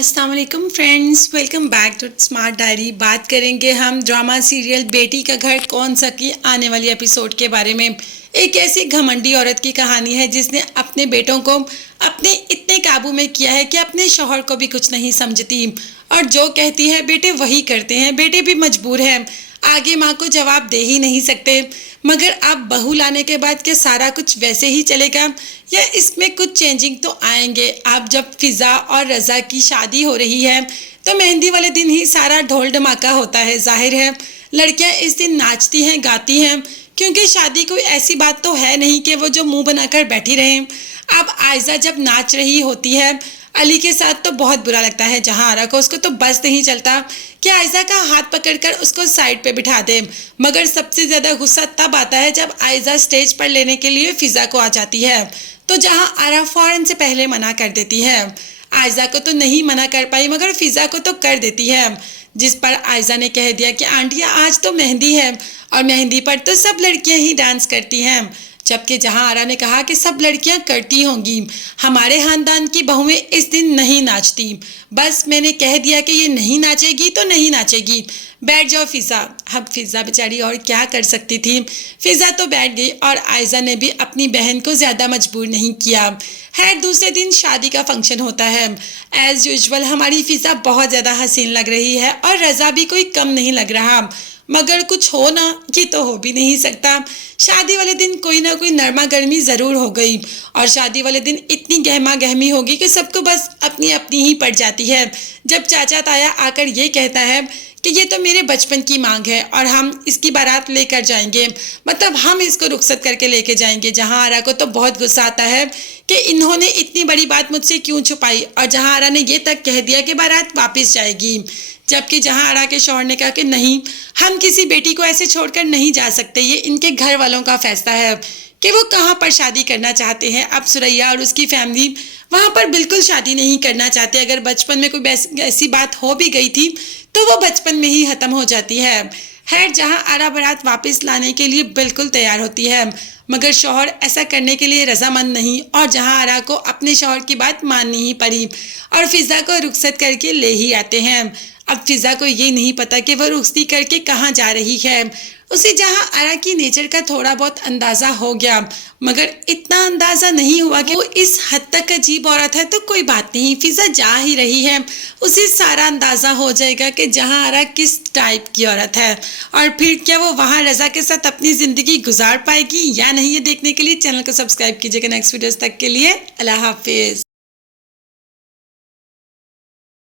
अस्सलाम वालेकुम friends, welcome back to smart diary. बात करेंगे हम ड्रामा सीरियल बेटी का घर कौन सा की आने वाली एपिसोड के बारे में। एक ऐसी घमंडी औरत की कहानी है जिसने अपने बेटों को अपने इतने काबू में किया है कि अपने शौहर को भी कुछ नहीं समझती और जो कहती है बेटे वही करते हैं। बेटे भी मजबूर हैं, आगे माँ को जवाब दे ही नहीं सकते। मगर अब बहू लाने के बाद क्या सारा कुछ वैसे ही चलेगा या इसमें कुछ चेंजिंग तो आएंगे। अब जब फिजा और रजा की शादी हो रही है तो मेहंदी वाले दिन ही सारा ढोल धमाका होता है। जाहिर है लड़कियां इस दिन नाचती हैं, गाती हैं, क्योंकि शादी कोई ऐसी बात तो है नहीं कि वो जो मुंह बनाकर बैठी रहें। अब आयजा जब नाच रही होती है अली के साथ तो बहुत बुरा लगता है जहां आरा को। उसको तो बस नहीं चलता कि आयजा का हाथ पकड़कर उसको साइड पे बिठा दे। मगर सबसे ज्यादा गुस्सा तब आता है जब आयजा स्टेज पर लेने के लिए फिजा को आ जाती है तो जहां आरा फौरन से पहले मना कर देती है। आयजा को तो नहीं मना कर पाई मगर फिजा को तो कर देती है, जिस पर आयजा ने कह दिया कि आंटिया आज तो मेहंदी है और मेहंदी पर तो सब लड़कियां ही डांस करती हैं। जबकि जहां आरा ने कहा कि सब लड़कियां करती होंगी, हमारे खानदान की बहुएं इस दिन नहीं नाचती। बस मैंने कह दिया कि ये नहीं नाचेगी तो नहीं नाचेगी, बैठ जाओ फिजा। अब फिजा बेचारी और क्या कर सकती थी, फिजा तो बैठ गई और आयजा ने भी अपनी बहन को ज्यादा मजबूर नहीं किया। खैर दूसरे दिन शादी का फंक्शन होता है। एज यूजुअल हमारी फिजा बहुत ज्यादा हसीन लग रही है और रजा भी कोई कम नहीं लग रहा। मगर कुछ हो ना, ये तो हो भी नहीं सकता। शादी वाले दिन कोई ना कोई नरमा गर्मी ज़रूर हो गई और शादी वाले दिन इतनी गहमा गहमी होगी कि सबको बस अपनी अपनी ही पड़ जाती है। जब चाचा ताया आकर ये कहता है कि ये तो मेरे बचपन की मांग है और हम इसकी बारात लेकर जाएंगे, मतलब हम इसको रुखसत करके लेके जाएंगे। जहां आरा को तो बहुत गुस्सा आता है कि इन्होंने इतनी बड़ी बात मुझसे क्यों छुपाई और जहां आरा ने ये तक कह दिया कि बारात वापस जाएगी। जबकि जहां आरा के शौहर ने कहा कि नहीं, हम किसी बेटी को ऐसे छोड़कर नहीं जा सकते, ये इनके घर वालों का फैसला है कि वो कहाँ पर शादी करना चाहते हैं। अब सुरैया और उसकी फैमिली वहाँ पर बिल्कुल शादी नहीं करना चाहते। अगर बचपन में कोई ऐसी बात हो भी गई थी तो वो बचपन में ही ख़त्म हो जाती है। खैर जहाँ आरा बारात वापस लाने के लिए बिल्कुल तैयार होती है मगर शौहर ऐसा करने के लिए रजामंद नहीं और जहाँ आरा को अपने शौहर की बात माननी ही पड़ी और फिजा को रुखसत करके ले ही आते हैं। अब फिजा को ये नहीं पता कि वह रुखसती करके कहाँ जा रही है। उसे जहाँ आरा की नेचर का थोड़ा बहुत अंदाजा हो गया मगर इतना अंदाजा नहीं हुआ कि वो इस हद तक अजीब औरत है। तो कोई बात नहीं, फिजा जा ही रही है, उसे सारा अंदाजा हो जाएगा कि जहाँ आरा किस टाइप की औरत है और फिर क्या वो वहाँ रजा के साथ अपनी ज़िंदगी गुजार पाएगी या नहीं। ये देखने के लिए चैनल को सब्सक्राइब कीजिएगा। नेक्स्ट वीडियोस तक के लिए अल्लाह हाफिज़।